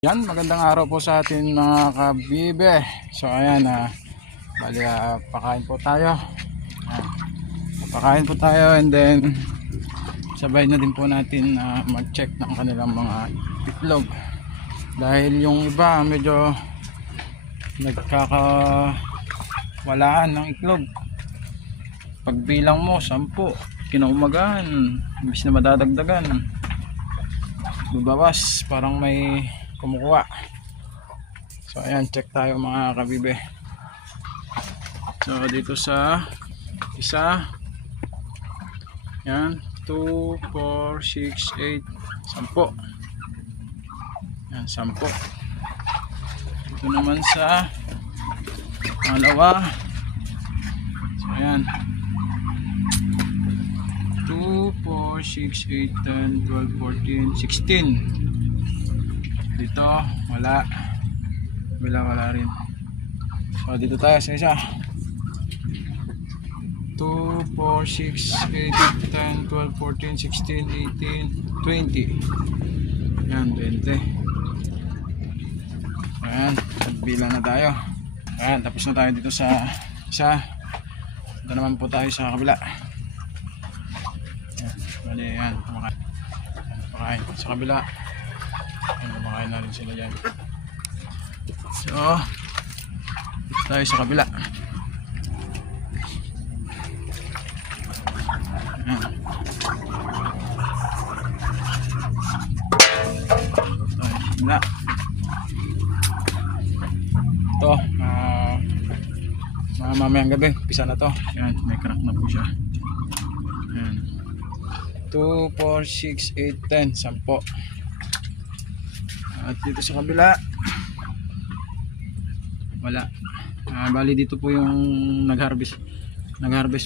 Yan, magandang araw po sa atin mga kabibe. So ayan, bali pakain po tayo. Pakain po tayo and then sabay na din po natin mag-check ng kanilang mga itlog. Dahil yung iba medyo nagkakawalaan ng itlog. Pagbilang mo 10, kinaumagahan, imbis na madadagdagan, babawas, parang may kumukuha. So ayan, check tayo mga kabibe. So dito sa isa, yan, 2, 4, 6, 8, 10. Yan, 10. Dito naman sa pangalawa, so ayan, 2, 4, 6, 8, 10, 12, 14, 16. Dito wala rin. So dito tayo sa isa, 2, 4, 6, 8, 10, 12, 14, 16, 18, 20. Yan, 20. Ayan, bilang na tayo. Ayan, tapos na tayo dito sa isa. Ito naman po tayo sa kabila. Ayan, bali, ayan, pakain sa kabila. Ayan, kumakain na rin sila dyan. So dito tayo sa kabila. Ayan. Tayo sa kabila. Ito mamayang gabi, pisa na to. Ayan, may crack na po siya. Ayan, 2, 4, 6, 8, 10, 10. At dito sa kabila wala. Bali dito po yung nag-harvest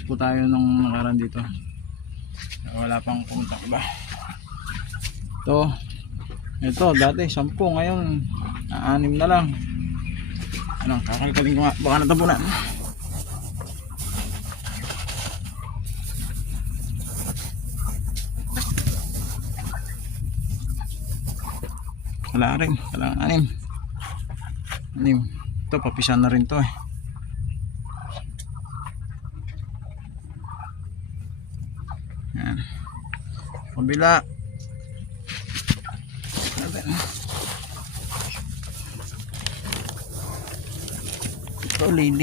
po tayo nung nakaraan dito. Wala pang pumunta iba. Ito dati 10, ngayon 6 na lang. Ano, kakalkalin ko nga, baka natabunan. Wala rin, wala 6. Ito, papisan na rin to eh. Yan. Kabila. Ito, 5.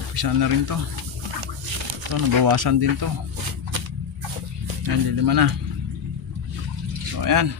Papisan na rin to. Ito, nabawasan din to. Yan, 5 na. So ayan.